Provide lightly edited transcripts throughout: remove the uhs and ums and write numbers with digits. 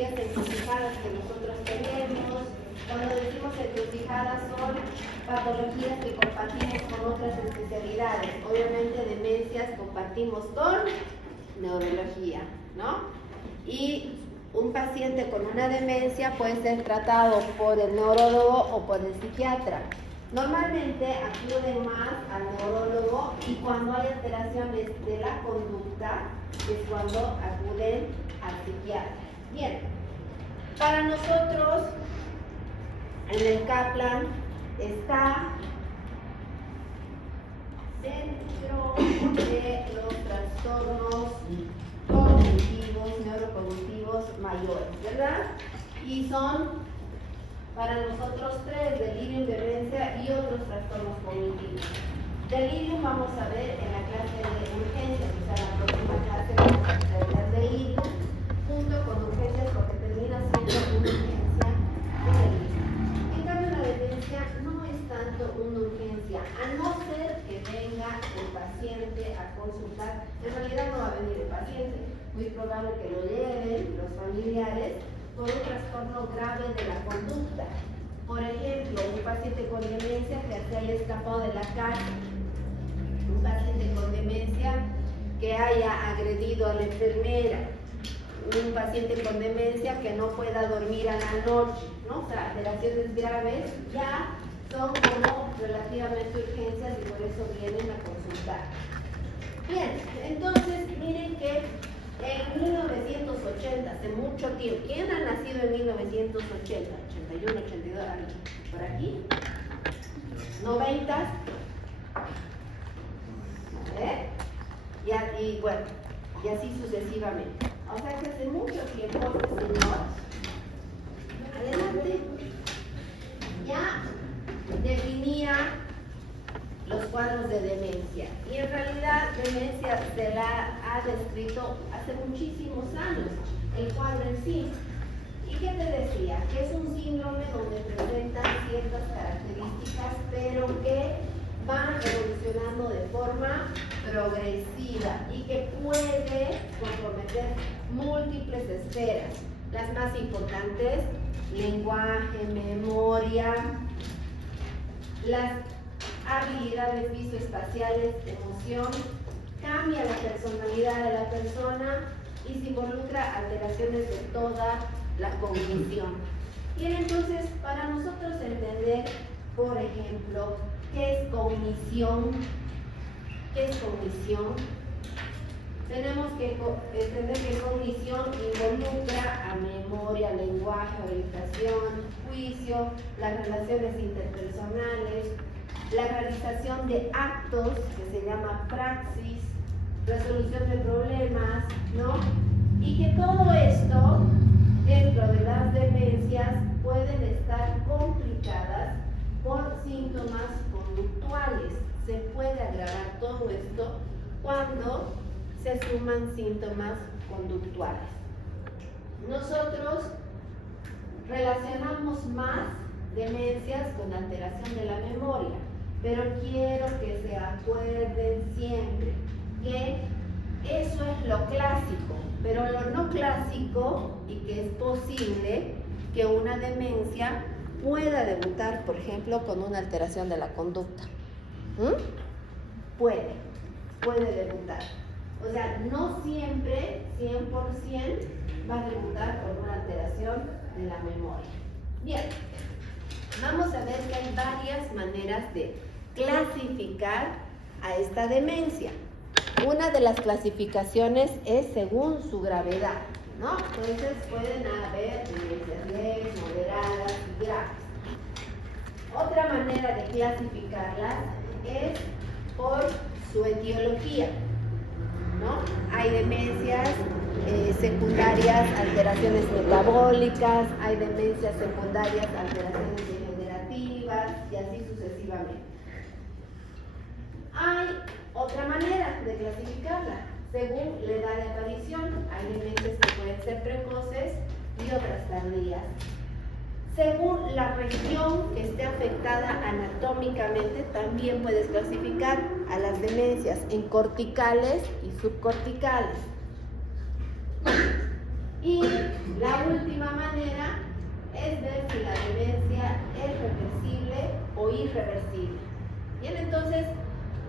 patologías encrucijadas que nosotros tenemos. Cuando decimos encrucijadas son patologías que compartimos con otras especialidades. Obviamente demencias compartimos con neurología, ¿no? Y un paciente con una demencia puede ser tratado por el neurólogo o por el psiquiatra. Normalmente acuden más al neurólogo y cuando hay alteraciones de la conducta es cuando acuden al psiquiatra. Bien, para nosotros en el Kaplan está dentro de los trastornos cognitivos, neurocognitivos mayores, ¿verdad? Y son para nosotros tres: delirium, demencia y otros trastornos cognitivos. Delirium vamos a ver en la clase de urgencias, o sea, la próxima clase vamos a estudiar delirium junto con urgencias porque termina siendo una urgencia de delirium. En cambio, la demencia no es tanto una urgencia, a no ser que venga el paciente a consultar. En realidad no va a venir el paciente, muy probable que lo lleven los familiares por un trastorno grave de la conducta. Por ejemplo, un paciente con demencia que se haya escapado de la casa, un paciente con demencia que haya agredido a la enfermera, un paciente con demencia que no pueda dormir a la noche, ¿no? O sea, alteraciones graves ya son como relativamente urgencias y por eso vienen a consultar. Bien, entonces miren que en 1980, hace mucho tiempo, ¿quién ha nacido en 1980? 81, 82, por aquí, 90, y bueno, y así sucesivamente. O sea que hace mucho tiempo este señor, adelante, ya definía los cuadros de demencia. Y en realidad demencia se la ha descrito hace muchísimos años, el cuadro en sí. ¿Y qué te decía? Que es un síndrome donde presentan ciertas características, pero que van evolucionando de forma progresiva y que puede comprometer múltiples esferas. Las más importantes: lenguaje, memoria, las habilidades visoespaciales, emoción, cambia la personalidad de la persona y se involucra alteraciones de toda la cognición. Y entonces, para nosotros entender, por ejemplo, ¿qué es cognición? Tenemos que entender que cognición involucra a memoria, lenguaje, orientación, juicio, las relaciones interpersonales, la realización de actos, que se llama praxis, resolución de problemas, ¿no? Y que todo esto, dentro de las demencias, pueden estar complicadas por síntomas conductuales. Se puede agravar todo esto cuando se suman síntomas conductuales. Nosotros relacionamos más demencias con alteración de la memoria, pero quiero que se acuerden siempre que eso es lo clásico, pero lo no clásico, y que es posible que una demencia pueda debutar, por ejemplo, con una alteración de la conducta. Puede debutar. O sea, no siempre, 100%, va a debutar con una alteración de la memoria. Bien, vamos a ver que hay varias maneras de clasificar a esta demencia. Una de las clasificaciones es según su gravedad, ¿no? Entonces pueden haber demencias leves, moderadas y graves. Otra manera de clasificarlas es por su etiología, ¿no? Hay demencias secundarias, alteraciones metabólicas, hay demencias secundarias, alteraciones degenerativas y así sucesivamente. Hay otra manera de clasificarla, según la edad de aparición. Hay demencias que pueden ser precoces y otras tardías. Según la región que esté afectada anatómicamente, también puedes clasificar a las demencias en corticales y subcorticales. Y la última manera es ver si la demencia es reversible o irreversible. Bien, entonces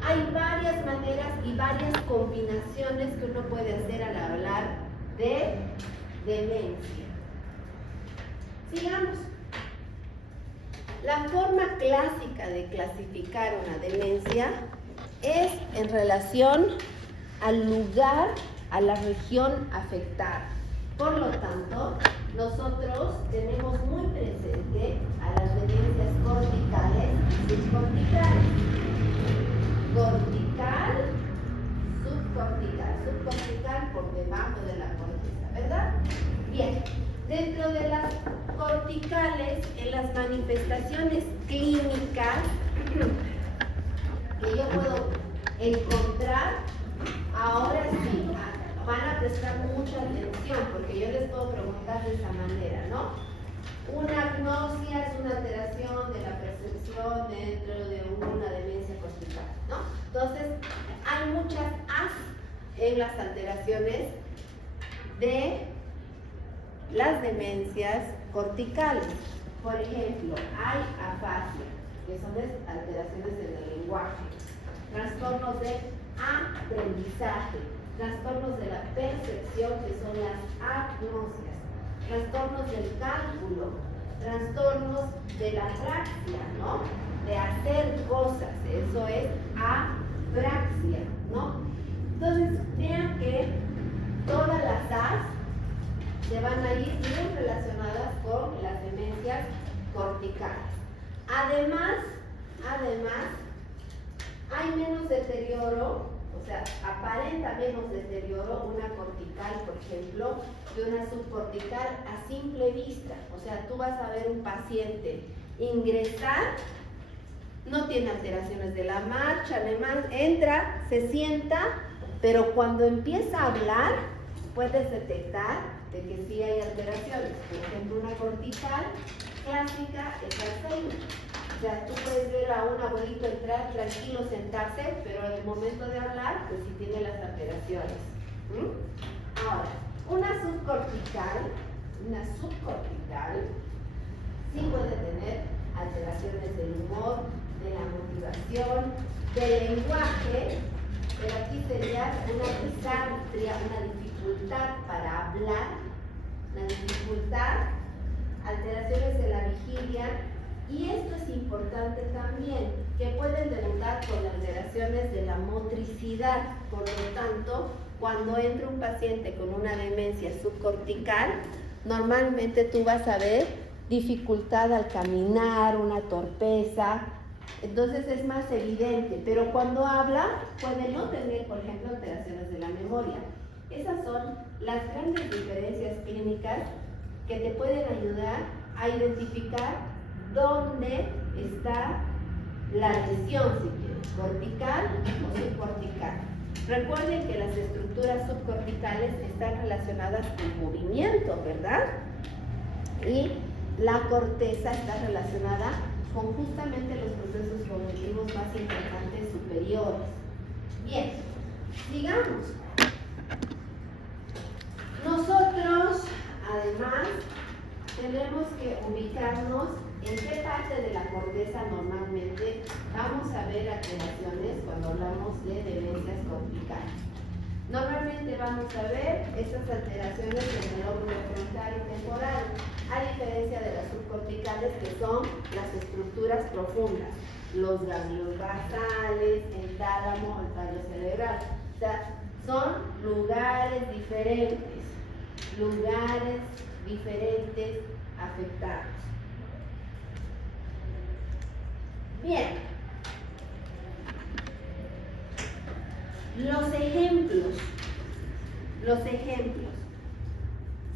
hay varias maneras y varias combinaciones que uno puede hacer al hablar de demencia. Sigamos. La forma clásica de clasificar una demencia es en relación al lugar, a la región afectada. Por lo tanto, nosotros tenemos muy presente a las demencias corticales y subcorticales. Cortical, subcortical. Subcortical por debajo de la corteza, ¿verdad? Bien, dentro de las corticales, en las manifestaciones clínicas que yo puedo encontrar, ahora sí, van a prestar mucha atención, porque yo les puedo preguntar de esa manera, ¿no? Una agnosia es una alteración de la percepción dentro de una demencia cortical, ¿no? Entonces, hay muchas As en las alteraciones de las demencias corticales. Por ejemplo, hay afasia, que son alteraciones en el lenguaje, trastornos de aprendizaje, trastornos de la percepción, que son las agnosias, trastornos del cálculo, trastornos de la praxia, ¿no? De hacer cosas, eso es apraxia, ¿no? Entonces, vean que todas las As se van a ir muy relacionadas con las demencias corticales. Además, hay menos deterioro, o sea, aparenta menos deterioro una cortical, por ejemplo, que una subcortical a simple vista. O sea, tú vas a ver un paciente ingresar, no tiene alteraciones de la marcha, además entra, se sienta, pero cuando empieza a hablar, puedes detectar de que sí hay alteraciones. Por ejemplo, una cortical clásica es Alzheimer. O sea, tú puedes ver a un abuelito entrar tranquilo, sentarse, pero en el momento de hablar, pues sí tiene las alteraciones. Ahora, una subcortical sí puede tener alteraciones del humor, de la motivación, del lenguaje, pero aquí sería una disartria, una dificultad para hablar, una dificultad, alteraciones de la vigilia. Y esto es importante también, que pueden debutar con alteraciones de la motricidad. Por lo tanto, cuando entra un paciente con una demencia subcortical, normalmente tú vas a ver dificultad al caminar, una torpeza. Entonces es más evidente, pero cuando habla puede no tener, por ejemplo, alteraciones de la memoria. Esas son las grandes diferencias clínicas que te pueden ayudar a identificar dónde está la lesión, si quieres, cortical o subcortical. Recuerden que las estructuras subcorticales están relacionadas con movimiento, ¿verdad? Y la corteza está relacionada con justamente los procesos cognitivos más importantes superiores. Bien, sigamos. Nosotros, además, tenemos que ubicarnos en qué parte de la corteza normalmente vamos a ver alteraciones cuando hablamos de demencias corticales. Normalmente vamos a ver estas alteraciones en el lóbulo frontal y temporal, a diferencia de las subcorticales, que son las estructuras profundas, los ganglios basales, el tálamo, el tallo cerebral. O sea, son lugares diferentes afectados. Bien, los ejemplos.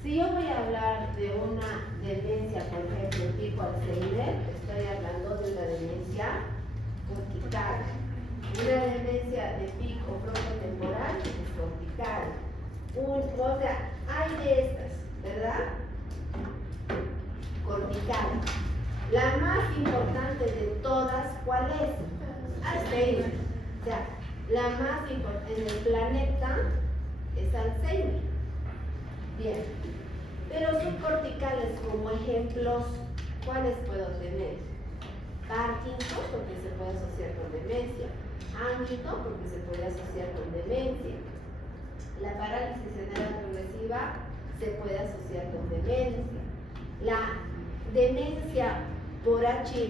Si yo voy a hablar de una demencia, por ejemplo, tipo Alzheimer, estoy hablando de una demencia cortical. Una demencia de pico frontotemporal es cortical. O sea, hay de estas, ¿verdad? Cortical. La más importante de todas, ¿cuál es? Alzheimer. O sea, la más importante en el planeta es Alzheimer. Bien. Pero subcorticales como ejemplos, ¿cuáles puedo tener? Parkinson, porque se puede asociar con demencia. Huntington, porque se puede asociar con demencia. La parálisis general progresiva se puede asociar con demencia. La demencia por HIV,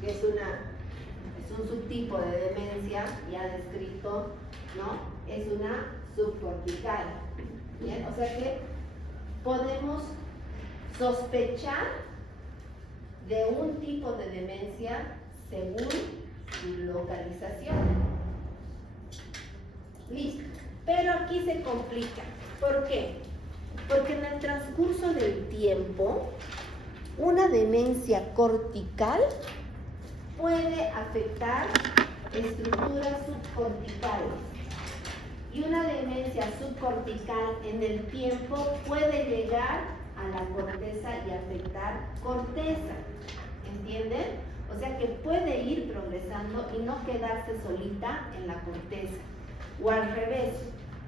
que es un subtipo de demencia ya descrito, ¿no? Es una subcortical. ¿Bien? O sea que podemos sospechar de un tipo de demencia según su localización. Listo. Pero aquí se complica. ¿Por qué? Porque en el transcurso del tiempo, una demencia cortical puede afectar estructuras subcorticales. Y una demencia subcortical en el tiempo puede llegar a la corteza y afectar corteza. ¿Entienden? O sea que puede ir progresando y no quedarse solita en la corteza. O al revés,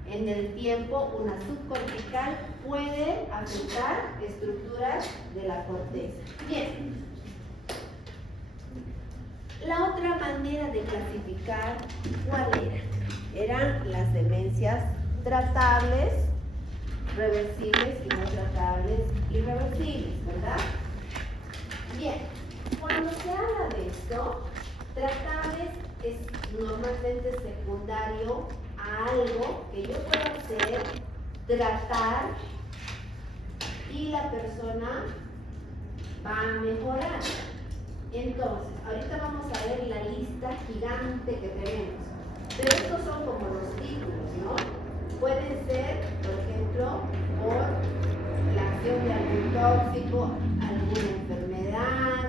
en el tiempo una subcortical puede afectar estructuras de la corteza. Bien. La otra manera de clasificar, ¿cuál era? Eran las demencias tratables, reversibles y no tratables, irreversibles, ¿verdad? Bien, cuando se habla de esto, tratables es normalmente secundario a algo que yo puedo hacer, tratar, y la persona va a mejorar. Entonces, ahorita vamos a ver la lista gigante que tenemos. Pero estos son como los títulos, ¿no? Pueden ser, por ejemplo, por la acción de algún tóxico, alguna enfermedad,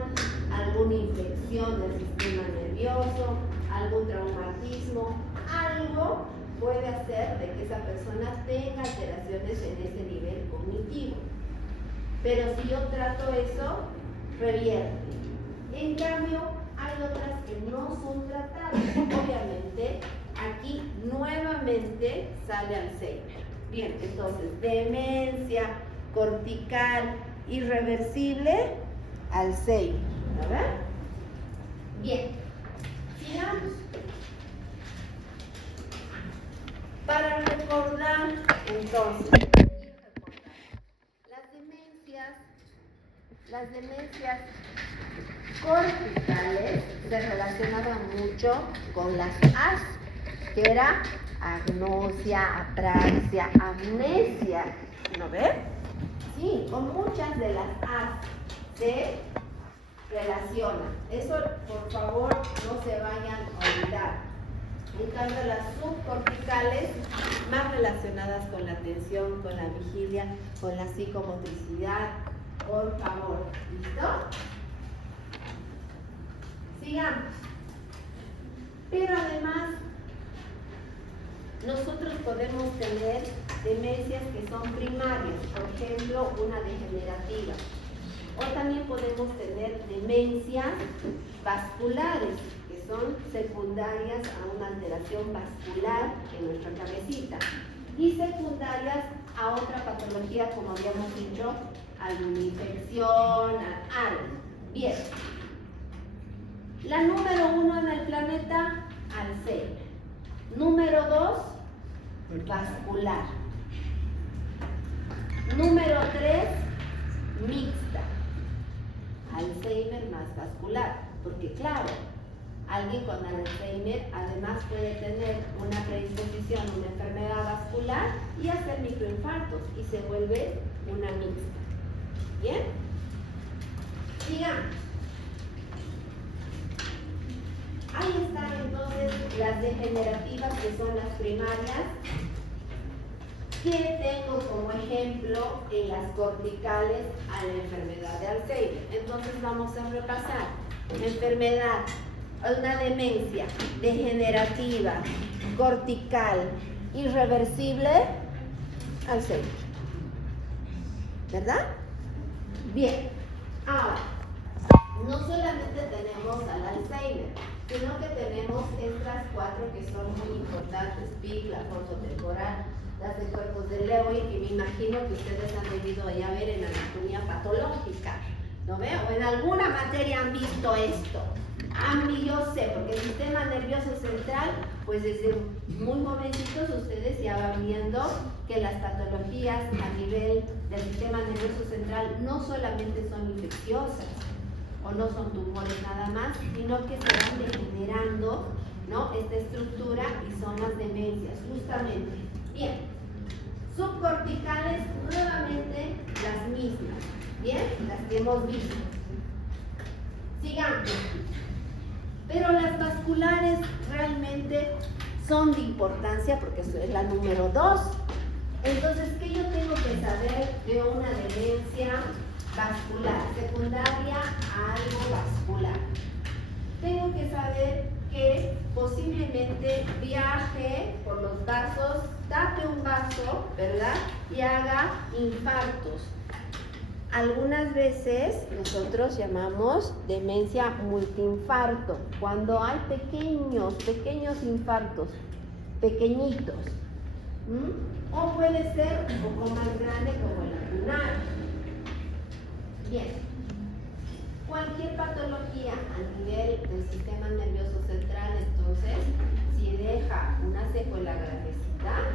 alguna infección del sistema nervioso, algún traumatismo, algo puede hacer de que esa persona tenga alteraciones en ese nivel cognitivo. Pero si yo trato eso, revierte. En cambio, hay otras que no son tratables. Obviamente, aquí nuevamente sale Alzheimer. Bien, entonces, demencia cortical irreversible, Alzheimer. ¿Verdad? Bien, sigamos. Para recordar, entonces, las demencias corticales se relacionaban mucho con las AS, que era agnosia, apraxia, amnesia. ¿No ven? Sí, con muchas de las AS se relacionan. Eso, por favor, no se vayan a olvidar. En cambio, las subcorticales, más relacionadas con la atención, con la vigilia, con la psicomotricidad. Por favor, ¿listo? Sigamos. Pero además, nosotros podemos tener demencias que son primarias, por ejemplo, una degenerativa. O también podemos tener demencias vasculares, que son secundarias a una alteración vascular en nuestra cabecita. Y secundarias a otra patología, como habíamos dicho, alguna infección, algo. Bien. La número 1 en el planeta, Alzheimer. Número 2, vascular. Número 3, mixta. Alzheimer más vascular. Porque claro, alguien con Alzheimer además puede tener una predisposición, una enfermedad vascular y hacer microinfartos y se vuelve una mixta. ¿Bien? Sigamos. Ahí están entonces las degenerativas, que son las primarias, que tengo como ejemplo en las corticales a la enfermedad de Alzheimer. Entonces vamos a repasar. Enfermedad, una demencia degenerativa, cortical, irreversible, Alzheimer. ¿Verdad? Bien. Ahora, no solamente tenemos al Alzheimer, sino que tenemos estas 4 que son muy importantes: PIC, la frontotemporal, las de cuerpos de Lewy, que me imagino que ustedes han debido ya ver en anatomía patológica, ¿no ve? O en alguna materia han visto esto. Yo sé, porque el sistema nervioso central, pues desde muy jovencitos ustedes ya van viendo que las patologías a nivel del sistema nervioso central no solamente son infecciosas o no son tumores nada más, sino que se van degenerando, ¿no?, esta estructura, y son las demencias, justamente. Bien, subcorticales, nuevamente las mismas, bien, las que hemos visto. Sigamos. Pero las vasculares realmente son de importancia porque es la número 2. Entonces, ¿qué yo tengo que saber de una demencia vascular? Secundaria a algo vascular. Tengo que saber que posiblemente viaje por los vasos, tape un vaso, ¿verdad?, y haga infartos. Algunas veces nosotros llamamos demencia multiinfarto, cuando hay pequeños infartos, pequeñitos. O puede ser un poco más grande como el anular. Bien, cualquier patología a nivel del sistema nervioso central, entonces, si deja una secuela gravecita,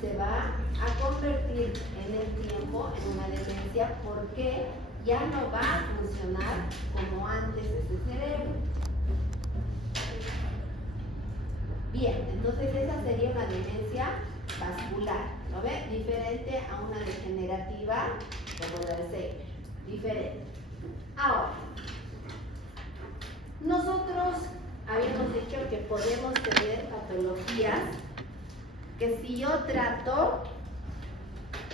se va a convertir en el tiempo en una demencia, porque ya no va a funcionar como antes ese cerebro. Bien, entonces esa sería una demencia vascular, ¿no ve? Diferente a una degenerativa como la de Alzheimer. Diferente. Ahora, nosotros habíamos dicho que podemos tener patologías que si yo trato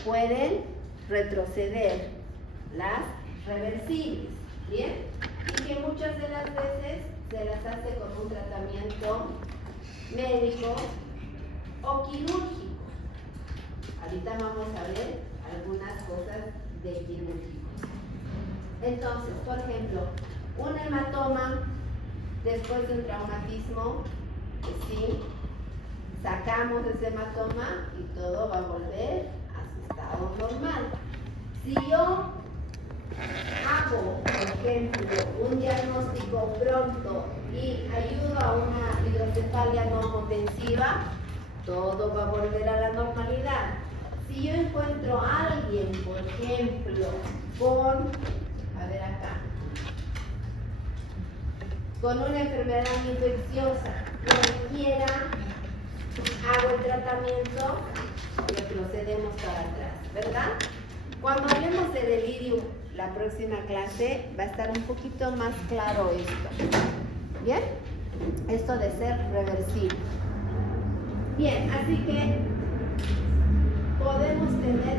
pueden retroceder, las reversibles, ¿bien? Y que muchas de las veces se las hace con un tratamiento médico o quirúrgico. Ahorita vamos a ver algunas cosas de quirúrgico. Entonces, por ejemplo, un hematoma después de un traumatismo, sí, sacamos ese hematoma y todo va a volver a su estado normal. Si yo hago, por ejemplo, un diagnóstico pronto y ayudo a una hidrocefalia no contensiva, todo va a volver a la normalidad. Si yo encuentro a alguien, por ejemplo, con, a ver acá, con una enfermedad infecciosa, cualquiera, hago el tratamiento y procedemos para atrás, ¿verdad? Cuando hablemos de delirium, la próxima clase va a estar un poquito más claro esto. ¿Bien? Esto de ser reversible. Bien, así que podemos tener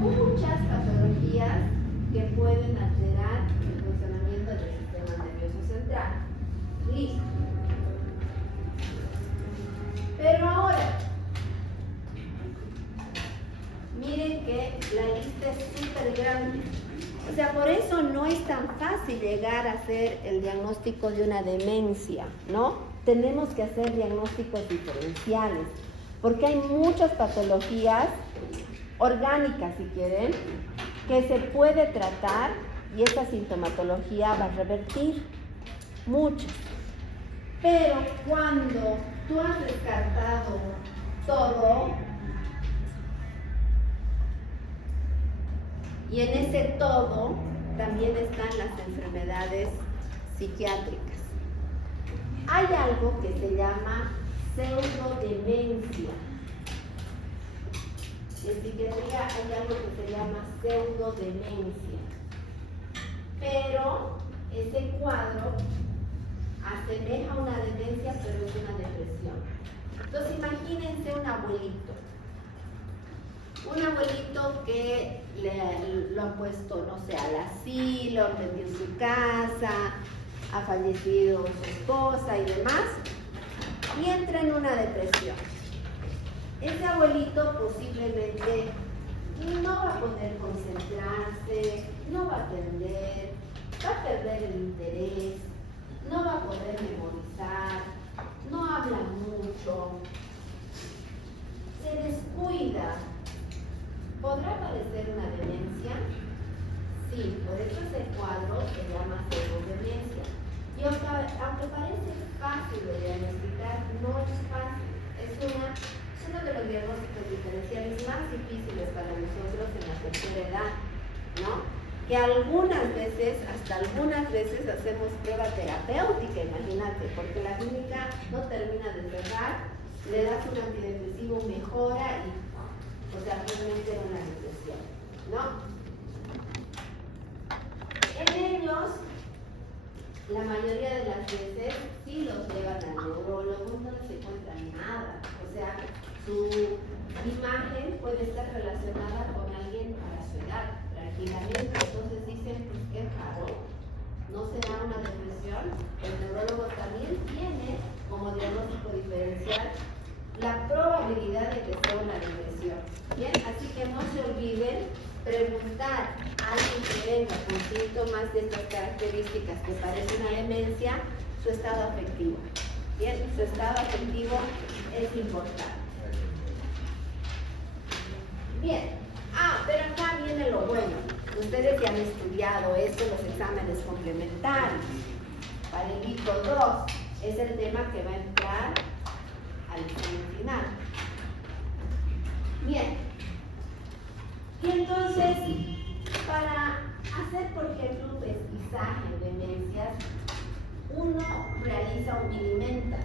muchas patologías que pueden alterar el funcionamiento del sistema nervioso central. Listo. Pero ahora, miren que la lista es súper grande. O sea, por eso no es tan fácil llegar a hacer el diagnóstico de una demencia, ¿no? Tenemos que hacer diagnósticos diferenciales, porque hay muchas patologías orgánicas, si quieren, que se puede tratar y esa sintomatología va a revertir. Muchas. Pero cuando tú has descartado todo, y en ese todo también están las enfermedades psiquiátricas. Hay algo que se llama pseudodemencia. En psiquiatría hay algo que se llama pseudodemencia. Pero ese cuadro asemeja a una demencia, pero es una depresión. Entonces imagínense un abuelito. Un abuelito que lo han puesto, no sé, al asilo, perdió su casa, ha fallecido su esposa y demás, y entra en una depresión. Ese abuelito posiblemente no va a poder concentrarse, no va a atender, va a perder el interés, no va a poder memorizar, no habla mucho, se descuida. ¿Podrá parecer una demencia? Sí, por eso ese cuadro se llama pseudodemencia. Y aunque parece fácil de diagnosticar, no es fácil. Es uno de los diagnósticos diferenciales más difíciles para nosotros en la tercera edad, ¿no? Que algunas veces, hasta algunas veces, hacemos prueba terapéutica, imagínate, porque la clínica no termina de cerrar, le das un antidepresivo, mejora y, o sea, realmente era una depresión, ¿no? En ellos, la mayoría de las veces, sí los llevan al neurólogo, no les encuentra nada. O sea, su imagen puede estar relacionada con alguien a su edad, tranquilamente. Entonces dicen, pues qué raro, no será una depresión. El neurólogo también tiene como diagnóstico diferencial la probabilidad de que sea una depresión. Bien, así que no se olviden preguntar a alguien que venga con síntomas de estas características que parece una demencia, su estado afectivo. Bien, su estado afectivo es importante. Bien, pero acá viene lo bueno. Ustedes ya han estudiado esto, los exámenes complementarios. Para el ICO 2 es el tema que va a entrar al examen final. Bien. Y entonces, para hacer, por ejemplo, un pesquisaje en demencias, uno realiza un mini-mental.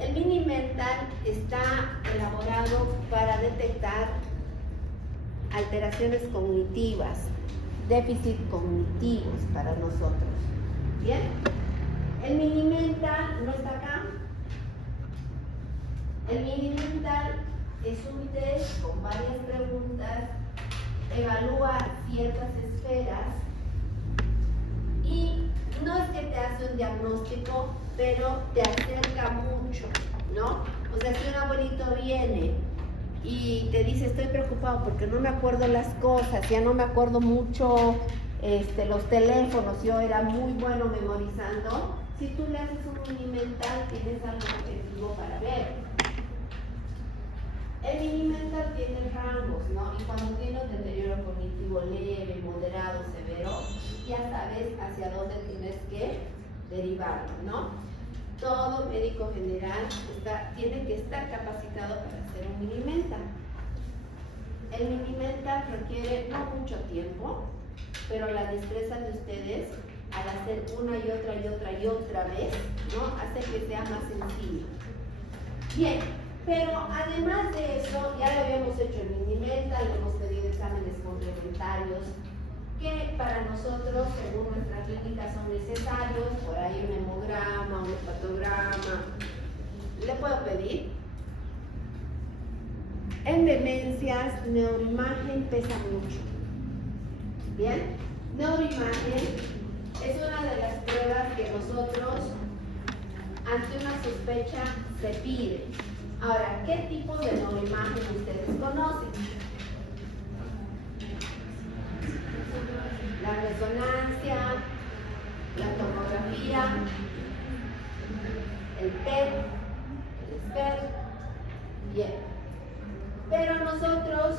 El mini-mental está elaborado para detectar alteraciones cognitivas, déficit cognitivos para nosotros. ¿Bien? El mini-mental no está acá. El mini-mental es un test con varias preguntas, evalúa ciertas esferas y no es que te hace un diagnóstico, pero te acerca mucho, ¿no? O sea, si un abuelito viene y te dice, estoy preocupado porque no me acuerdo las cosas, ya no me acuerdo mucho los teléfonos, yo era muy bueno memorizando, si tú le haces un mini-mental tienes algo objetivo para ver. El mini-mental tiene rangos, ¿no? Y cuando tiene un deterioro cognitivo leve, moderado, severo, ya sabes hacia dónde tienes que derivarlo, ¿no? Todo médico general tiene que estar capacitado para hacer un mini-mental. El mini-mental requiere no mucho tiempo, pero la destreza de ustedes al hacer una y otra y otra y otra vez, ¿no? Hace que sea más sencillo. Bien. Pero además de eso, ya lo habíamos hecho en mini-mental, le hemos pedido exámenes complementarios que para nosotros, según nuestra clínica, son necesarios, por ahí un hemograma, un hepatograma. ¿Le puedo pedir? En demencias, neuroimagen pesa mucho. ¿Bien? Neuroimagen es una de las pruebas que nosotros, ante una sospecha, se pide. Ahora, ¿qué tipo de neuroimagen ustedes conocen? La resonancia, la tomografía, el PET, el SPECT. Bien. Pero nosotros,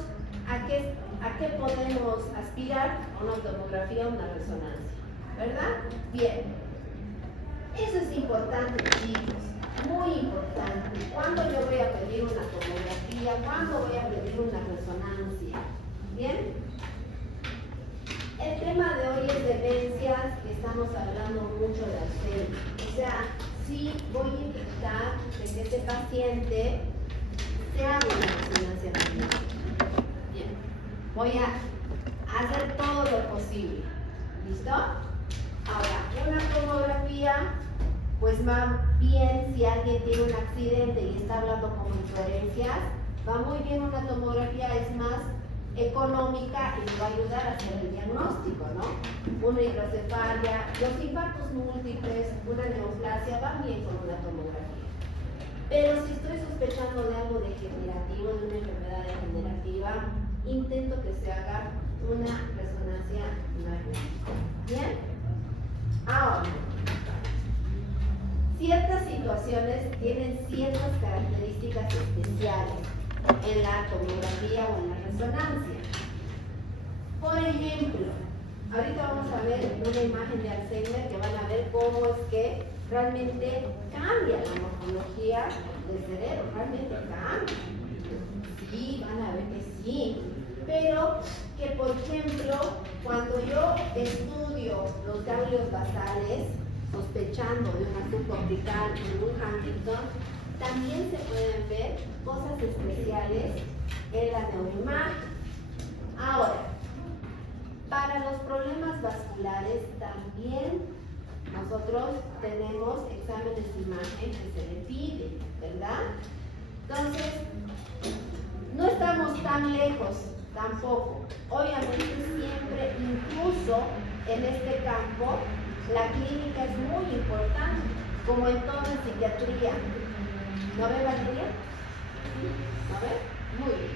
¿a qué podemos aspirar? A una tomografía o una resonancia, ¿verdad? Bien. Eso es importante, chicos. Muy importante. ¿Cuándo yo voy a pedir una tomografía? ¿Cuándo voy a pedir una resonancia? ¿Bien? El tema de hoy es demencias, que estamos hablando mucho de Alzheimer. O sea, sí voy a intentar que este paciente se haga una resonancia magnética. Bien. Voy a hacer todo lo posible. ¿Listo? Ahora, una tomografía, pues más bien si alguien tiene un accidente y está hablando con incoherencias, va muy bien una tomografía, es más económica y nos va a ayudar a hacer el diagnóstico, ¿no? Una hidrocefalia, los infartos múltiples, una neoplasia, van bien con una tomografía. Pero si estoy sospechando de algo degenerativo, de una enfermedad degenerativa, intento que se haga una resonancia magnética. ¿Bien? Ahora, ciertas situaciones tienen ciertas características especiales en la tomografía o en la resonancia. Por ejemplo, ahorita vamos a ver una imagen de Alzheimer que van a ver cómo es que realmente cambia la morfología del cerebro, realmente cambia. Sí, van a ver que sí, pero que por ejemplo, cuando yo estudio los ganglios basales, sospechando de una subcortical en un Huntington, también se pueden ver cosas especiales en la neuroimagen. Ahora, para los problemas vasculares también nosotros tenemos exámenes de imagen que se le pide, ¿verdad? Entonces, no estamos tan lejos tampoco. Obviamente siempre, incluso en este campo, la clínica es muy importante, como en toda psiquiatría. ¿No ve, Valeria? ¿No ve? Muy bien.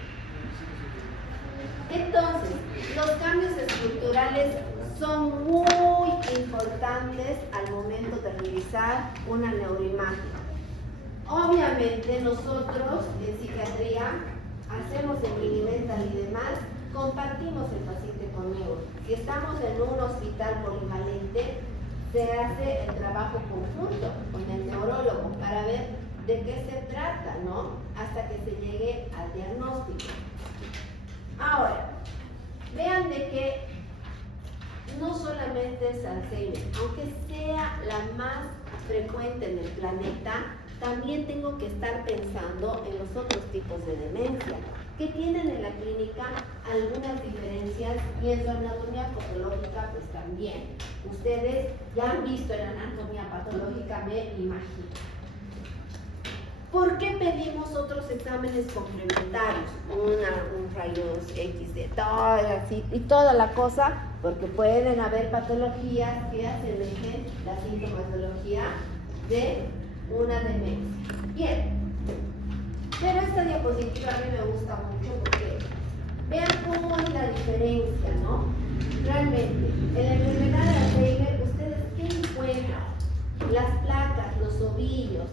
Entonces, los cambios estructurales son muy importantes al momento de realizar una neuroimagen. Obviamente nosotros en psiquiatría hacemos el minimental y demás, compartimos el paciente con neuro. Si estamos en un hospital polivalente, se hace el trabajo conjunto con el neurólogo para ver de qué se trata, ¿no? Hasta que se llegue al diagnóstico. Ahora, vean de que no solamente es Alzheimer, aunque sea la más frecuente en el planeta, también tengo que estar pensando en los otros tipos de demencia, que tienen en la clínica algunas diferencias y en su anatomía patológica pues también. Ustedes ya han visto en anatomía patológica, me imagino. ¿Por qué pedimos otros exámenes complementarios? Un rayos X de todo, así, y toda la cosa, porque pueden haber patologías que asemejen la sintomatología de una demencia. Bien, pero esta diapositiva a mí me gusta mucho porque vean cómo es la diferencia, ¿no? Realmente, en la enfermedad de Alzheimer, ¿ustedes qué encuentran? Las placas, los ovillos,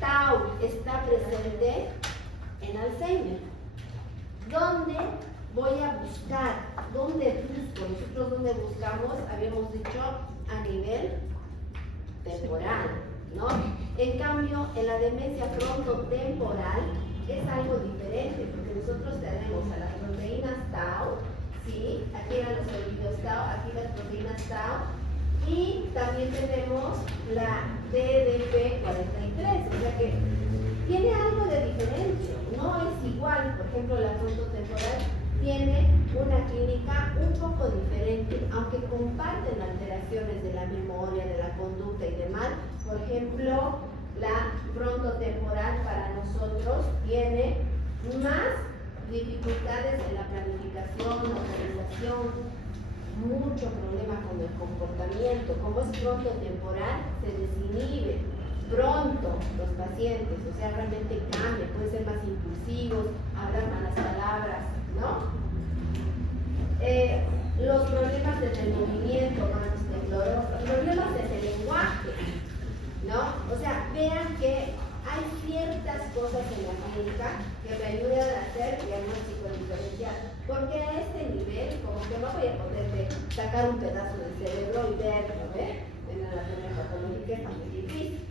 Tau está presente en Alzheimer. ¿Dónde voy a buscar? ¿Dónde busco? Nosotros ¿dónde buscamos? Habíamos dicho a nivel temporal, ¿no? En cambio, en la demencia frontotemporal es algo diferente, porque nosotros tenemos a las proteínas Tau, ¿sí? Aquí eran los ovillos Tau, aquí las proteínas Tau, y también tenemos la DDP43, o sea que tiene algo de diferente, no es igual. Por ejemplo, la frontotemporal tiene una clínica un poco diferente, aunque comparten alteraciones de la memoria, de la conducta y demás. Por ejemplo, la frontotemporal para nosotros tiene más dificultades en la planificación, organización, mucho problema con el comportamiento. Como es frontotemporal, se desinhibe pronto los pacientes, o sea, realmente cambian, pueden ser más impulsivos, hablar malas palabras, ¿no? Los problemas del movimiento, manos temblorosas, problemas del lenguaje, ¿no? O sea, vean que hay ciertas cosas en la clínica que me ayudan a hacer diagnóstico diferencial, porque a este nivel, como que no voy a poder sacar un pedazo del cerebro y verlo, ¿ve? En la anatomía patológica es muy difícil.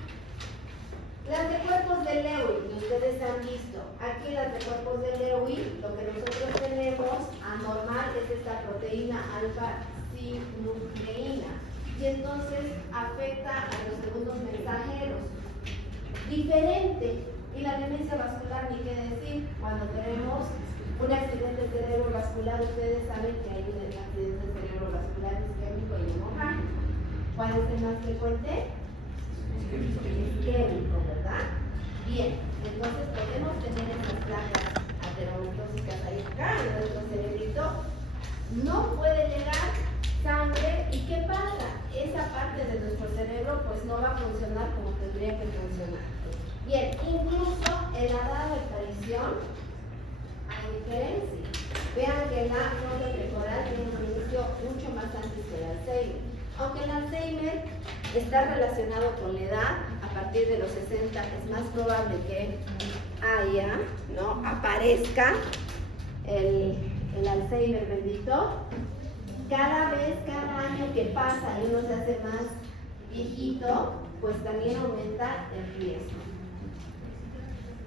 Las de cuerpos de Lewy, que ustedes han visto. Aquí las de cuerpos de Lewy, lo que nosotros tenemos anormal es esta proteína alfa-sinucleína. Y entonces afecta a los segundos mensajeros. Diferente. Y la demencia vascular, ni qué decir. Cuando tenemos un accidente cerebrovascular, ustedes saben que hay un accidente cerebrovascular isquémico y hemorrágico. ¿Cuál es el más frecuente? Isquémico, ¿verdad? Bien, entonces podemos tener esas placas ateromitóxicas ahí acá en nuestro cerebrito. No puede llegar sangre. ¿Y qué pasa? Esa parte de nuestro cerebro pues no va a funcionar como tendría que funcionar. Bien, incluso en la edad de aparición hay diferencia. Vean que la frontotemporal tiene un inicio mucho más antes que el Alzheimer. Aunque el Alzheimer está relacionado con la edad, a partir de los 60 es más probable que aparezca el Alzheimer bendito. Cada año que pasa y uno se hace más viejito, pues también aumenta el riesgo.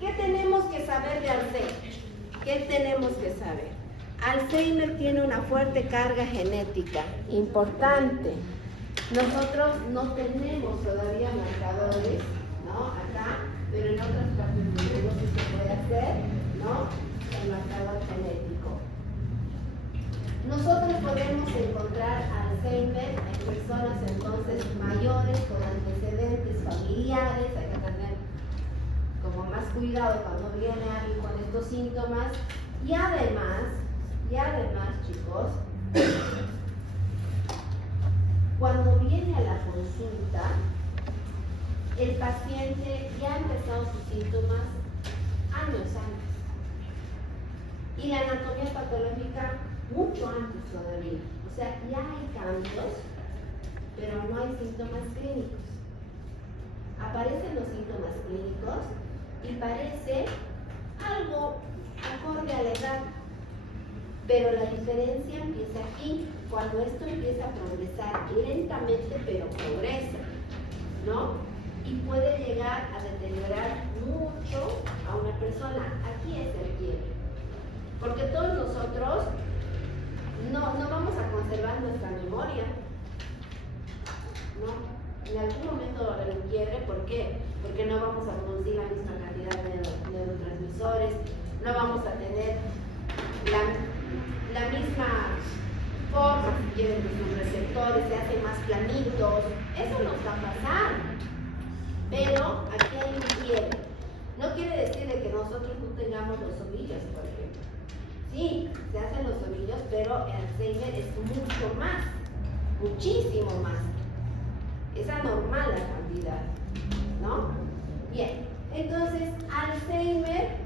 ¿Qué tenemos que saber de Alzheimer? ¿Qué tenemos que saber? Alzheimer tiene una fuerte carga genética importante. Nosotros no tenemos todavía marcadores, ¿no? Acá, pero en otras partes del mundo sí se puede hacer, ¿no? El marcador genético. Nosotros podemos encontrar Alzheimer en personas entonces mayores con antecedentes familiares. Hay que tener como más cuidado cuando viene alguien con estos síntomas. Y además, chicos, cuando viene a la consulta, el paciente ya ha empezado sus síntomas años antes. Y la anatomía patológica mucho antes todavía. O sea, ya hay cambios, pero no hay síntomas clínicos. Aparecen los síntomas clínicos y parece algo acorde a la edad. Pero la diferencia empieza aquí, cuando esto empieza a progresar lentamente, pero progresa, ¿no? Y puede llegar a deteriorar mucho a una persona. Aquí es el quiebre. Porque todos nosotros no vamos a conservar nuestra memoria, ¿no? En algún momento va a haber un quiebre. ¿Por qué? Porque no vamos a producir la misma cantidad de neurotransmisores, no vamos a tener la misma forma, si quieren, de sus receptores, se hacen más planitos. Eso nos va a pasar. Pero aquí hay un quiebre. No quiere decir de que nosotros no tengamos los ovillos, por ejemplo. Sí, se hacen los ovillos, pero el Alzheimer es mucho más, muchísimo más. Es anormal la cantidad, ¿no? Bien, entonces Alzheimer,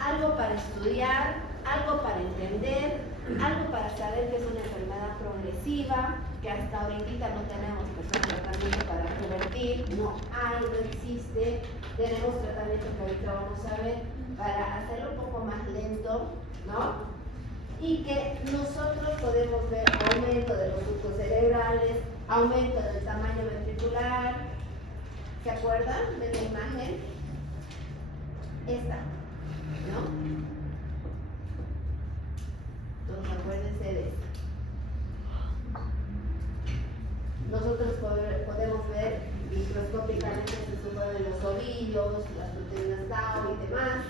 algo para estudiar, algo para entender, algo para saber que es una enfermedad progresiva, que hasta ahorita no tenemos un tratamiento para revertir, no hay, no existe. Tenemos tratamiento que ahorita vamos a ver para hacerlo un poco más lento, ¿no? Y que nosotros podemos ver aumento de los surcos cerebrales, aumento del tamaño ventricular. ¿Se acuerdan de la imagen? Esta, ¿no? Entonces acuérdense de esto. Nosotros podemos ver microscópicamente el flujo de los ovillos, las proteínas tau y demás.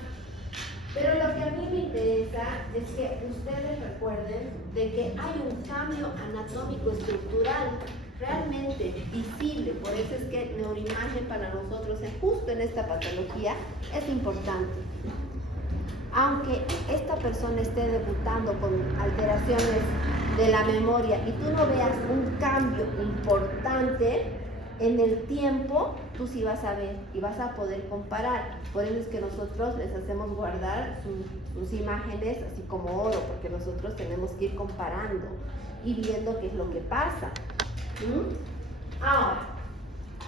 Pero lo que a mí me interesa es que ustedes recuerden de que hay un cambio anatómico estructural realmente visible. Por eso es que neuroimagen para nosotros, justo en esta patología, es importante. Aunque esta persona esté debutando con alteraciones de la memoria y tú no veas un cambio importante en el tiempo, tú sí vas a ver y vas a poder comparar. Por eso es que nosotros les hacemos guardar sus imágenes así como oro, porque nosotros tenemos que ir comparando y viendo qué es lo que pasa. Ahora,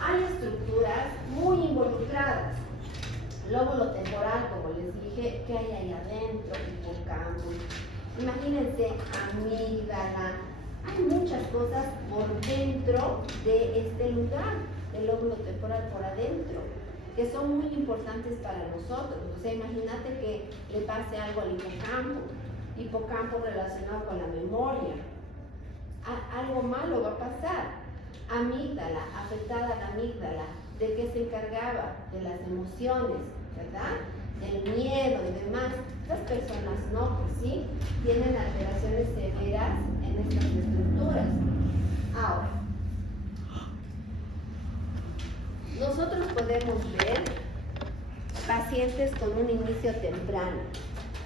hay estructuras muy involucradas. Lóbulo temporal, como les dije, ¿qué hay ahí adentro? Hipocampo. Imagínense, amígdala. Hay muchas cosas por dentro de este lugar, del lóbulo temporal por adentro, que son muy importantes para nosotros. O sea, imagínate que le pase algo al hipocampo relacionado con la memoria. Algo malo va a pasar. Amígdala, afectada la amígdala, ¿de qué se encargaba? De las emociones, ¿verdad? El miedo y demás. Estas personas no, pues sí, tienen alteraciones severas en estas estructuras. Ahora, nosotros podemos ver pacientes con un inicio temprano,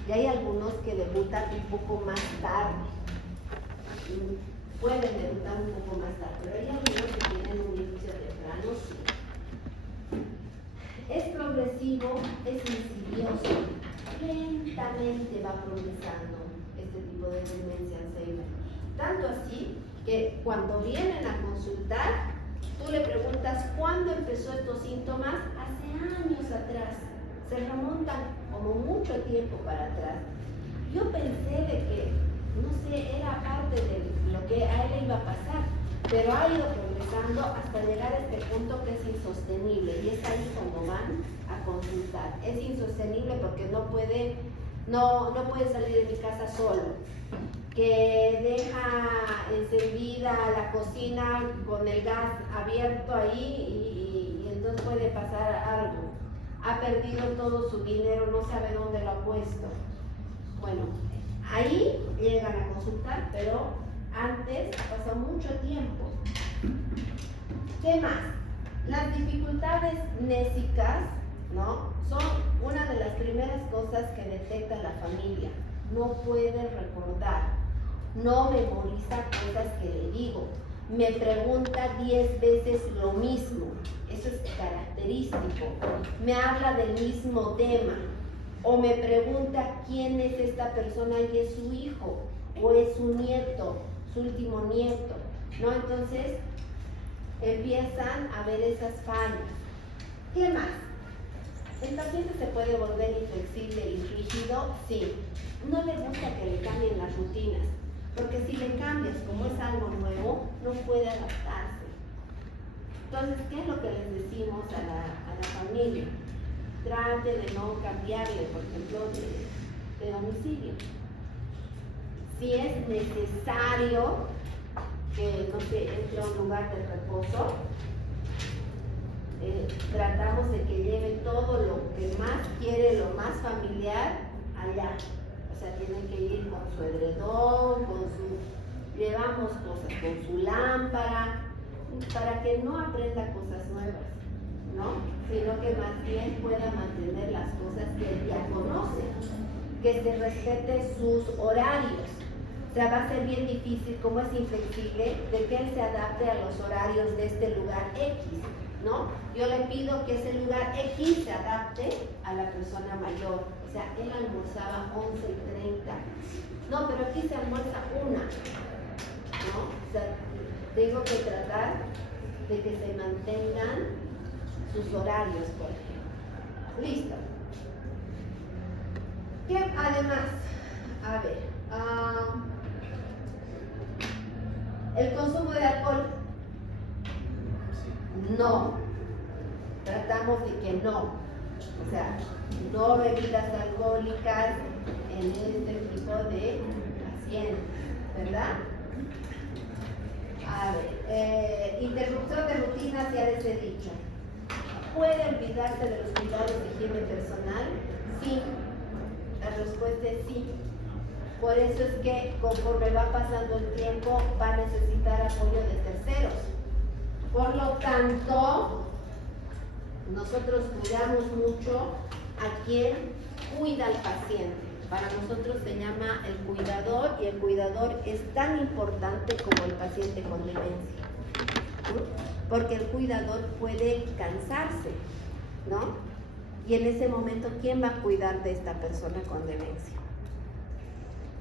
y hay algunos que debutan un poco más tarde. Pueden debutar un poco más tarde, pero hay algunos que tienen un inicio temprano, sí. Es progresivo, es insidioso, lentamente va progresando. este tipo de demencia Alzheimer. Tanto así que cuando vienen a consultar, tú le preguntas cuándo empezó estos síntomas, hace años atrás, se remontan como mucho tiempo para atrás. Yo pensé de que, no sé, era parte de lo que a él iba a pasar, pero ha ido progresando hasta llegar a este punto que es insostenible, y es ahí cuando van a consultar. Es insostenible porque no puede salir de mi casa solo, que deja encendida la cocina con el gas abierto ahí y entonces puede pasar algo. Ha perdido todo su dinero, no sabe dónde lo ha puesto. Bueno, ahí llegan a consultar, pero antes pasó mucho tiempo. ¿Qué más? Las dificultades nésicas, ¿no? Son una de las primeras cosas que detecta la familia. No puede recordar, no memoriza cosas que le digo, me pregunta 10 veces lo mismo, eso es característico, me habla del mismo tema, o me pregunta quién es esta persona y es su hijo, o es su nieto, su último nieto, ¿no? Entonces empiezan a ver esas fallas. ¿Qué más? ¿El paciente se puede volver inflexible y rígido? Sí. No le gusta que le cambien las rutinas, porque si le cambias, como es algo nuevo, no puede adaptarse. Entonces, ¿qué es lo que les decimos a la familia? Trate de no cambiarle, por ejemplo, de domicilio. Si es necesario que, no sé, entre a un lugar de reposo, tratamos de que lleve todo lo que más quiere, lo más familiar, allá. O sea, tienen que ir con su edredón, llevamos cosas, con su lámpara, para que no aprenda cosas nuevas, ¿no? Sino que más bien pueda mantener las cosas que él ya conoce, que se respete sus horarios. O sea, va a ser bien difícil, como es inflexible, de que él se adapte a los horarios de este lugar X, ¿no? Yo le pido que ese lugar X se adapte a la persona mayor. O sea, él almorzaba 11:30. No, pero aquí se almuerza 1, ¿no? O sea, tengo que tratar de que se mantengan sus horarios, por ejemplo. Listo. ¿Qué además? A ver, el consumo de alcohol. No. Tratamos de que no. O sea, no bebidas alcohólicas en este tipo de pacientes, ¿verdad? A ver, interrupción de rutinas, ya les he dicho. ¿Puede olvidarse de los cuidados de higiene personal? Sí. La respuesta es sí. Por eso es que conforme va pasando el tiempo va a necesitar apoyo de terceros. Por lo tanto, nosotros cuidamos mucho a quien cuida al paciente. Para nosotros se llama el cuidador, y el cuidador es tan importante como el paciente con demencia, ¿sí? Porque el cuidador puede cansarse, ¿no? Y en ese momento, ¿quién va a cuidar de esta persona con demencia?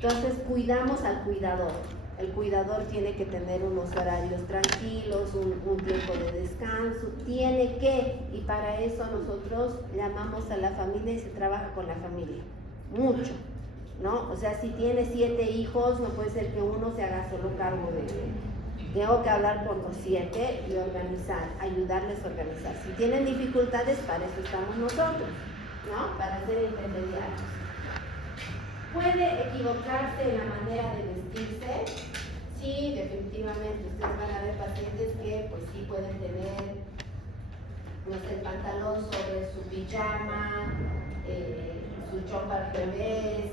Entonces, cuidamos al cuidador. El cuidador tiene que tener unos horarios tranquilos, un tiempo de descanso, tiene que, y para eso nosotros llamamos a la familia y se trabaja con la familia, mucho, ¿no? O sea, si tiene 7 hijos, no puede ser que uno se haga solo cargo de él. Tengo que hablar con los 7 y organizar, ayudarles a organizar. Si tienen dificultades, para eso estamos nosotros, ¿no? Para ser intermediarios. ¿Puede equivocarse en la manera de vestirse? Sí, definitivamente. Ustedes van a ver pacientes que pues sí pueden tener, no sé, el pantalón sobre su pijama, su chompa al revés,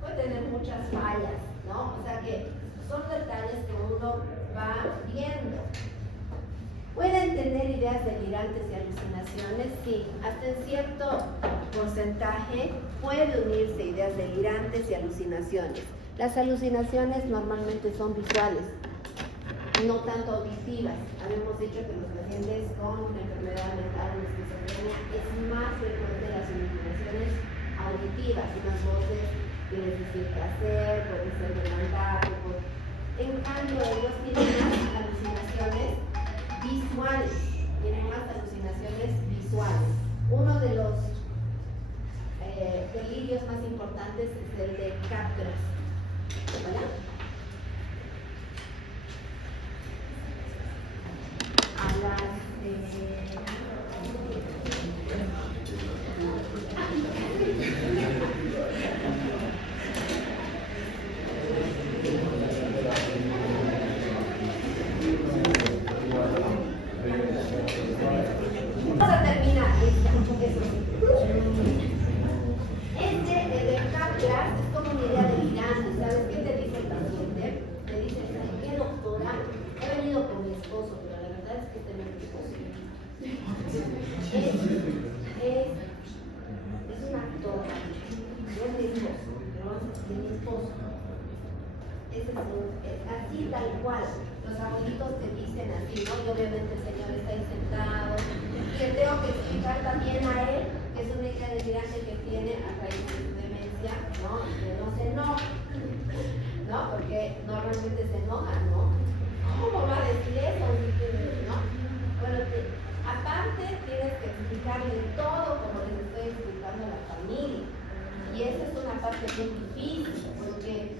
puede tener muchas fallas, ¿no? O sea que son detalles que uno va viendo. ¿Pueden tener ideas delirantes y alucinaciones? Sí, hasta en cierto porcentaje puede unirse ideas delirantes y alucinaciones. Las alucinaciones normalmente son visuales, no tanto auditivas. Habíamos dicho que los pacientes con enfermedad mental o esquizofrenia es más frecuente las alucinaciones auditivas, unas voces tienes decir qué hacer, puedes ser demandado. En cambio, ellos tienen más alucinaciones visuales, Uno de los delirios más importantes es el de Capgras. ¿Verdad? Vamos a terminar eso sí. El de Capgras es como una idea delirante. ¿Sabes qué te dice el paciente? Te dice, ¿qué doctora? He venido con mi esposo, pero la verdad es que no es mi esposo. Es un actor, no es mi esposo, pero es mi esposo. Así tal cual. Los abuelitos te dicen así, ¿no? Y obviamente el señor está ahí sentado. Y le tengo que explicar también a él que es una idea delirante que tiene a raíz de su demencia, ¿no? Y que no se enoja, ¿no? Porque normalmente se enojan, ¿no? ¿Cómo va a decir eso? ¿No? Bueno, aparte tienes que explicarle todo como les estoy explicando a la familia. Y esa es una parte muy difícil, porque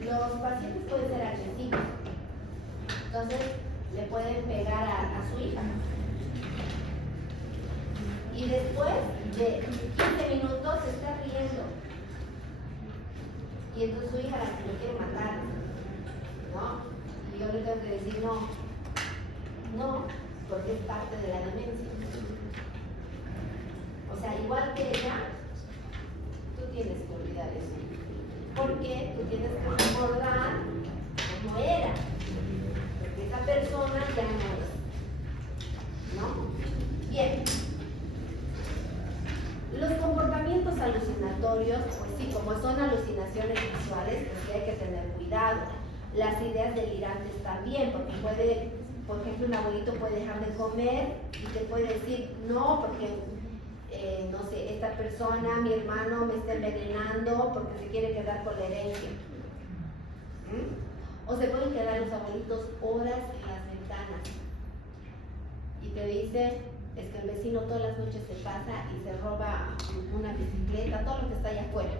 los pacientes pueden ser agresivos. Entonces, le pueden pegar a su hija. Y después de 15 minutos se está riendo. Y entonces su hija lo quiere matar, ¿no? Y yo le tengo que decir no, porque es parte de la demencia. O sea, igual que ella, tú tienes que olvidar eso. Porque tú tienes que recordar cómo era. Porque esa persona ya no es. ¿No? Bien. Los comportamientos alucinatorios, pues sí, como son alucinaciones visuales, pues sí hay que tener cuidado. Las ideas delirantes también, porque puede, por ejemplo, un abuelito puede dejar de comer y te puede decir, no, porque, no sé, esta persona, mi hermano, me está envenenando porque se quiere quedar con la herencia. O se pueden quedar los abuelitos horas en las ventanas y te dicen, es que el vecino todas las noches se pasa y se roba una bicicleta, todo lo que está allá afuera,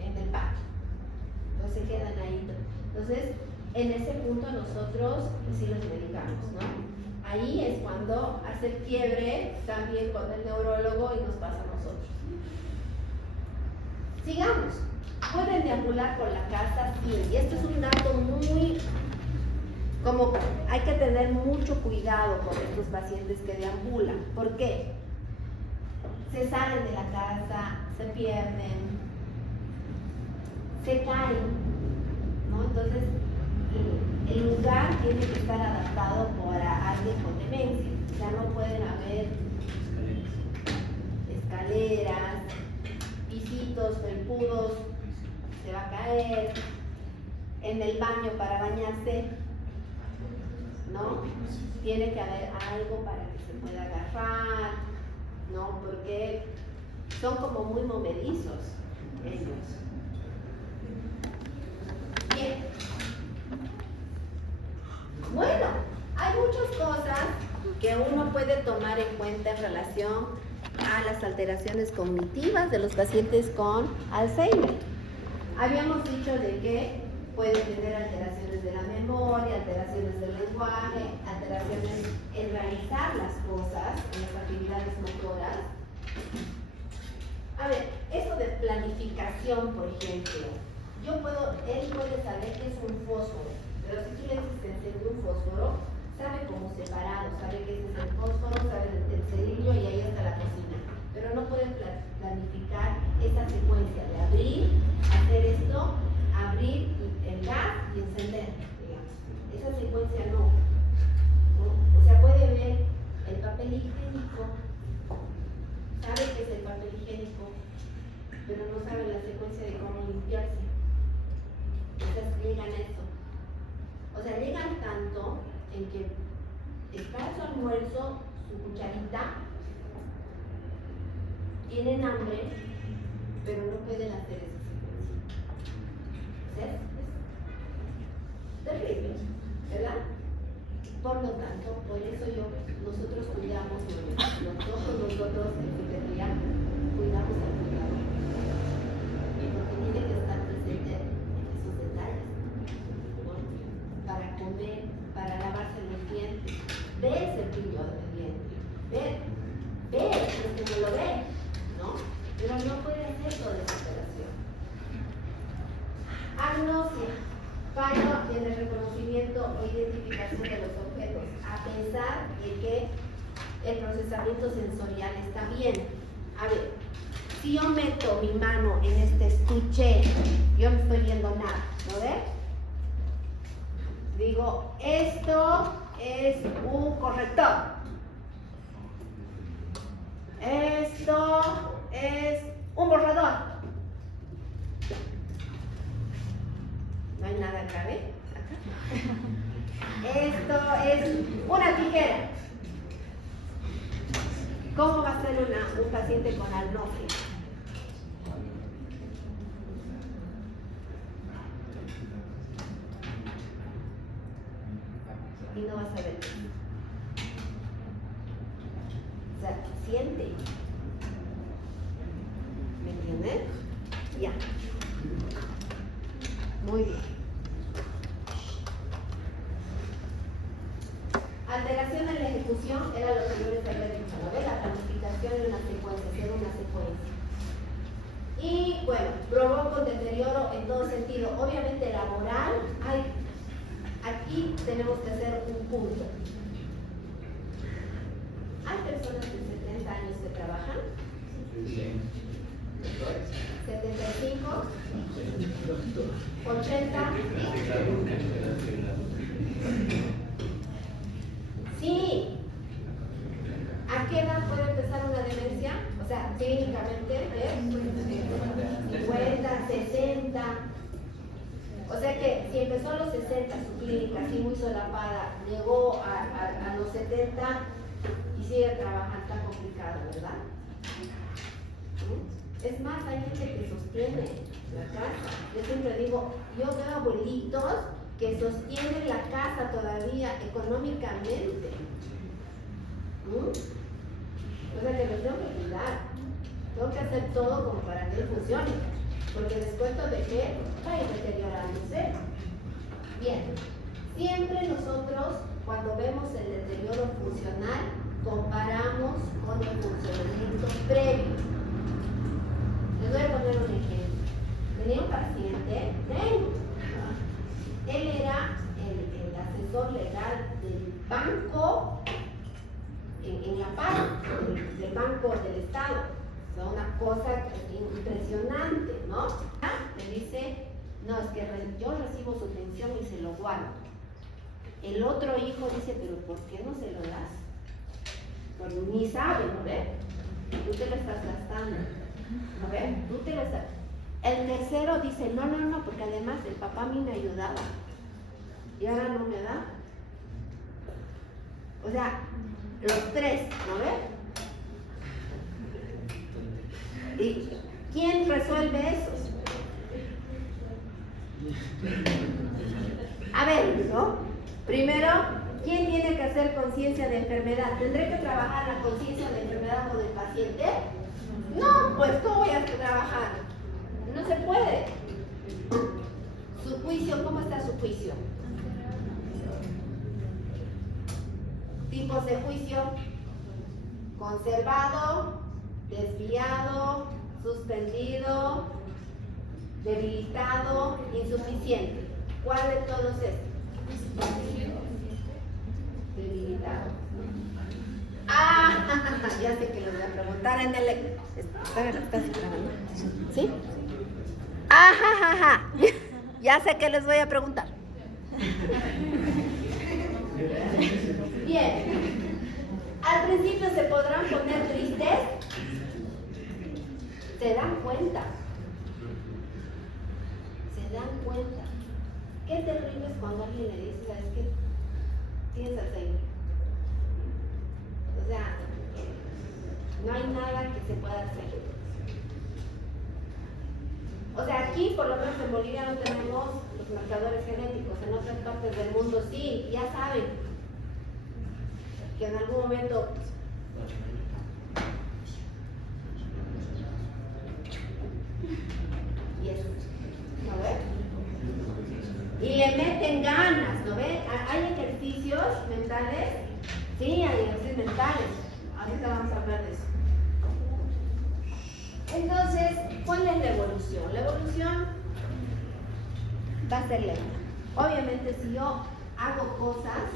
en el patio. Entonces se quedan ahí. Entonces, en ese punto nosotros sí los medicamos, ¿no? Ahí es cuando hace el quiebre también con el neurólogo y nos pasa a nosotros. Sigamos. Pueden deambular por la casa, sí. Y esto es un dato muy... Como hay que tener mucho cuidado con estos pacientes que deambulan. ¿Por qué? Se salen de la casa, se pierden, se caen, ¿no? Entonces, el lugar tiene que estar adaptado para alguien con demencia. Ya no pueden haber escaleras, pisitos, felpudos, se va a caer, en el baño para bañarse, ¿no? Tiene que haber algo para que se pueda agarrar, ¿no? Porque son como muy movedizos ellos. Bien. Bueno, hay muchas cosas que uno puede tomar en cuenta en relación a las alteraciones cognitivas de los pacientes con Alzheimer. Habíamos dicho de que pueden tener alteraciones de la memoria, alteraciones del lenguaje, alteraciones en realizar las cosas, en las actividades motoras. A ver, eso de planificación, por ejemplo. Él puede saber que es un fósforo, pero si tú le dices que enciende un fósforo, sabe como separado, sabe que ese es el fósforo, sabe del cerillo y ahí está la cocina. Pero no puede planificar esa secuencia de abrir, hacer esto, abrir el gas y encender, digamos. Esa secuencia no. O sea, puede ver el papel higiénico, sabe que es el papel higiénico, pero no sabe la secuencia de cómo limpiarse. Entonces llegan a eso. O sea, llegan tanto en que está su almuerzo, su cucharita, tienen hambre pero no pueden hacer esa secuencia. ¿Sí? Es terrible, ¿verdad? Por lo tanto, por eso nosotros cuidamos, todos nosotros en psiquiatría cuidamos al cuidador. Porque tiene que estar presente en esos detalles, ¿no? Para comer, para lavarse los dientes, ver el cepillo de dientes, ver, porque no lo ve, ¿no? Pero no puede hacer toda esa operación. Agnosia, fallo en el reconocimiento o identificación de los objetos, a pesar de que el procesamiento sensorial está bien. A ver, si yo meto mi mano en este estuche, yo no estoy viendo nada, ¿no ves? Digo, esto es un corrector. Esto es un borrador. No hay nada grave acá. Esto es una tijera. ¿Cómo va a ser un paciente con agnosia? Y no va a saber. O sea, siente. ¿Me entiendes? Ya. Muy bien. Alteración en la ejecución era lo que yo les había dicho, ¿no? La planificación de una secuencia, hacer una secuencia. Y bueno, provoca un deterioro en todo sentido. Obviamente laboral, aquí tenemos que hacer un punto. Hay personas de 70 años que trabajan. 75, 80. Sí. ¿A qué edad puede empezar una demencia? O sea, clínicamente, 50, 60. O sea que si empezó a los 60 su clínica así muy solapada, llegó a los 70 y sigue trabajando, está complicado, ¿verdad? Es más, hay gente que sostiene la casa. Yo siempre digo, yo veo abuelitos que sostienen la casa todavía económicamente. O sea que los tengo que cuidar. Tengo que hacer todo como para que él funcione. Porque les cuento de que va a ir deteriorándose. Bien, siempre nosotros cuando vemos el deterioro funcional comparamos con el funcionamiento previo. Les voy a poner un ejemplo. Tenía un paciente, él era el asesor legal del banco en La Paz, del Banco del Estado. O sea, una cosa impresionante, ¿no? Me dice, no, es que yo recibo su pensión y se lo guardo. El otro hijo dice, pero ¿por qué no se lo das? Pues ni sabe, ¿no ves? Tú te lo estás gastando. ¿No ves? Tú te lo estás... El tercero dice, no, porque además el papá a mí me ayudaba. Y ahora no me da. O sea, los tres, ¿no ves? ¿Y quién resuelve eso? A ver, ¿no? Primero, ¿quién tiene que hacer conciencia de enfermedad? ¿Tendré que trabajar la conciencia de enfermedad con el paciente? No, pues ¿cómo voy a trabajar? No se puede. Su juicio, ¿cómo está su juicio? Tipos de juicio: conservado, desviado, suspendido, debilitado, insuficiente. ¿Cuál de todos es? Debilitado. Ya sé que les voy a preguntar en el... ¿Estás grabando? ¿Sí? Ya sé que les voy a preguntar. Bien. Al principio se podrán poner tristes. Se dan cuenta. Se dan cuenta. Qué terrible es cuando alguien le dice, ¿sabes qué? Tienes Alzheimer. O sea, no hay nada que se pueda hacer. O sea, aquí por lo menos en Bolivia no tenemos los marcadores genéticos, en otras partes del mundo sí, ya saben que en algún momento y eso, ¿no ve? Y le meten ganas, ¿no ve? Hay ejercicios mentales, sí, hay ejercicios mentales, ahorita vamos a hablar de eso. Entonces, ¿cuál es la evolución? La evolución va a ser lenta. Obviamente, si yo hago cosas,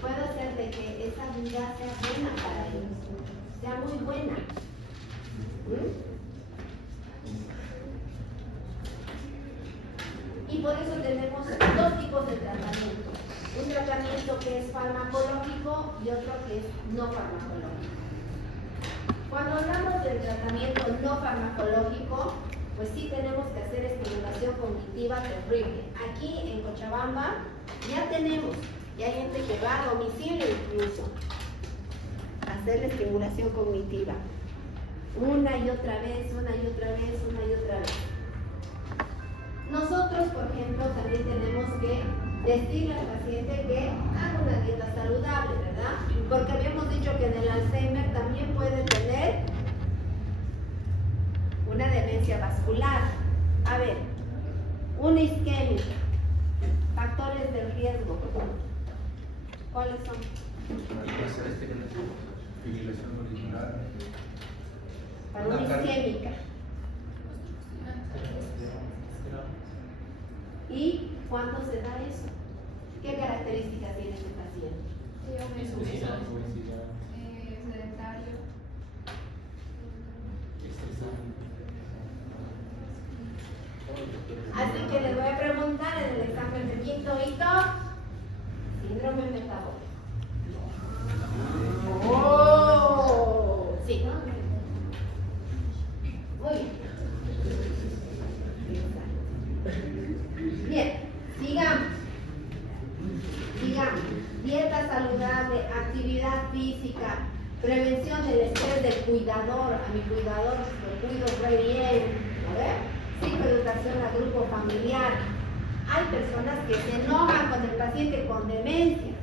puedo hacer de que esa vida sea buena para ellos, sea muy buena. Y por eso tenemos dos tipos de tratamiento. Un tratamiento que es farmacológico y otro que es no farmacológico. Cuando hablamos del tratamiento no farmacológico, pues sí tenemos que hacer estimulación cognitiva terrible. Aquí en Cochabamba ya tenemos, y hay gente que va a domicilio incluso a hacer la estimulación cognitiva. Una y otra vez, una y otra vez, una y otra vez. Nosotros, por ejemplo, también tenemos que decirle al paciente que haga una dieta saludable, ¿verdad? Porque habíamos dicho que en el Alzheimer también puede tener una demencia vascular. A ver, una isquemia, factores de riesgo. ¿Cuáles son? Fibrilación auricular. Para una isquémica. ¿Y cuándo se da eso? ¿Qué características tiene este paciente? Obesidad, sedentario, así que les voy a preguntar en el examen de quinto hito, síndrome metabólico. ¡Oh! Sí. Muy bien. Bien, sigamos. Dieta saludable, actividad física, prevención del estrés del cuidador. A mi cuidador lo cuido re bien, ¿no ve? Psicoeducación al grupo familiar. Hay personas que se enojan con el paciente con demencia.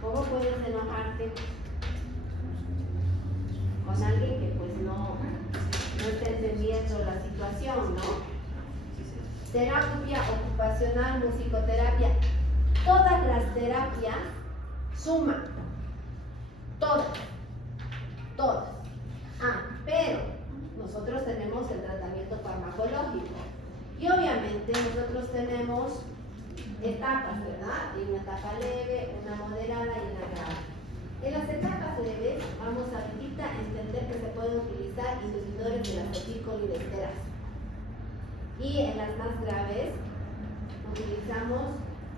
¿Cómo puedes enojarte con alguien que pues no está entendiendo la situación, ¿no? Terapia ocupacional, musicoterapia. Todas las terapias suman. Todas. Pero nosotros tenemos el tratamiento farmacológico. Y obviamente nosotros tenemos etapas, ¿verdad? Hay una etapa leve, una moderada y una grave. En las etapas leves vamos a ahorita entender que se pueden utilizar inhibidores de la acetilcolinesterasa. Y en las más graves utilizamos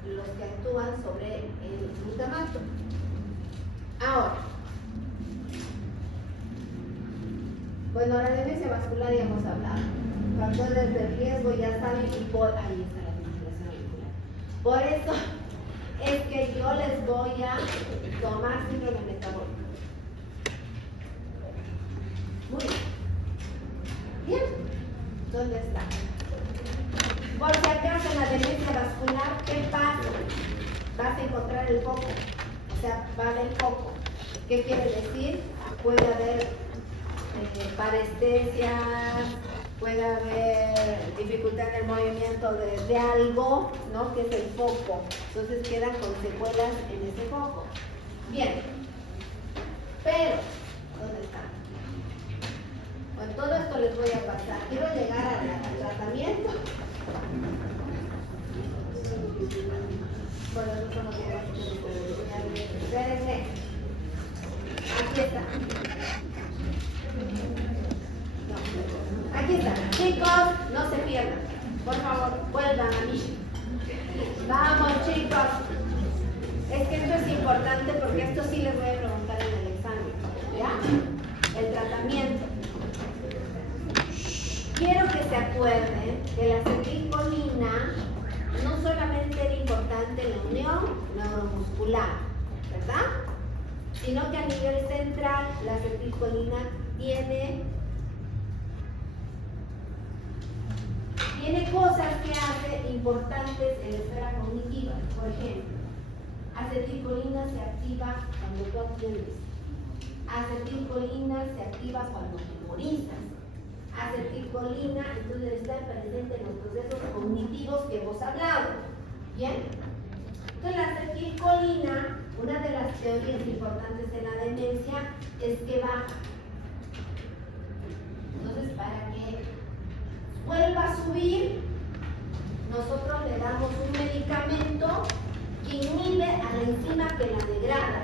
los que actúan sobre el glutamato. Ahora, bueno, la demencia vascular ya hemos hablado. Factores de riesgo ya saben y por ahí está la fibrilación auricular. Por eso es que yo les voy a tomar síndrome metabólico. Muy bien. Bien. ¿Dónde está? Por si acaso en la demencia vascular, ¿qué pasa? Vas a encontrar el foco, o sea, va a haber foco. ¿Qué quiere decir? Puede haber parestesias, puede haber dificultad en el movimiento de algo, ¿no? Que es el foco. Entonces quedan con secuelas en ese foco. Bien, pero, ¿dónde está? Bueno, todo esto les voy a pasar. Quiero llegar al tratamiento. Bueno, eso no quiero decir. Espérenme. Aquí está. No. Aquí está. Chicos, no se pierdan. Por favor, vuelvan a mí. Vamos, chicos. Es que esto es importante porque esto sí les voy a preguntar en el examen. ¿Ya? El tratamiento. Quiero que se acuerden que la acetilcolina no solamente era importante en la unión neuromuscular, ¿verdad? Sino que a nivel central la acetilcolina tiene tiene cosas que hace importantes en la esfera cognitiva. Por ejemplo, acetilcolina se activa cuando tú aprendes. Acetilcolina se activa cuando memorizas. Acetilcolina, entonces está presente en los procesos cognitivos que hemos hablado. ¿Bien? Entonces la acetilcolina, una de las teorías importantes en la demencia es que baja. Entonces, para que vuelva a subir, nosotros le damos un medicamento que inhibe a la enzima que la degrada.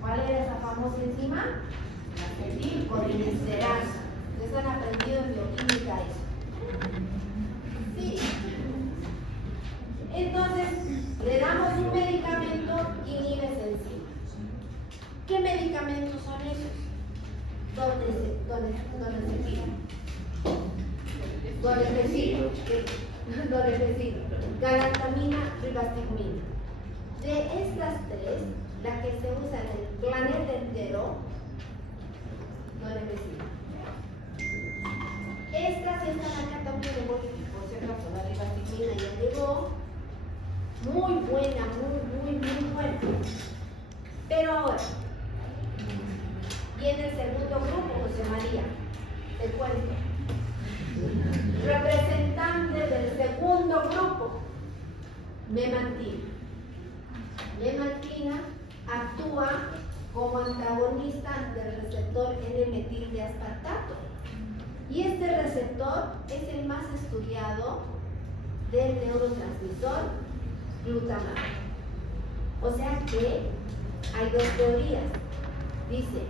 ¿Cuál era esa famosa enzima? La acetilcolinesterasa. ¿Ustedes han aprendido en bioquímica eso? Sí. Entonces, le damos un medicamento que inhibe esa enzima. ¿Qué medicamentos son esos? Donepezil, galantamina, ribastigmina. De estas tres, la que se usa en el planeta entero, donepezil. Estas sí están acá también en bolígrafo, por si acaso, la ribastigmina ya llegó. Muy buena, muy buena. Pero ahora, viene el segundo grupo, José María, te cuento. Representante del segundo grupo, memantina. Memantina actúa como antagonista del receptor N-metil de aspartato. Y este receptor es el más estudiado del neurotransmisor glutamato. O sea que hay dos teorías. Dice,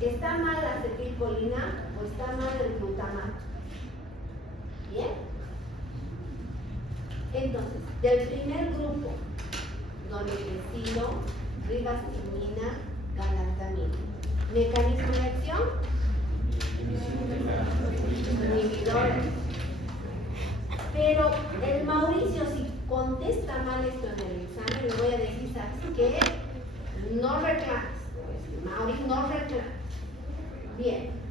¿está mal la acetilcolina o está mal el glutamato? ¿Bien? Entonces, del primer grupo, donepezilo, ribastigmina, galantamina. ¿Mecanismo de acción? Inhibidores. Pero el Mauricio, si contesta mal esto en el examen, le voy a decir, ¿sabes qué? No reclames. Mauricio, no reclames. Bien.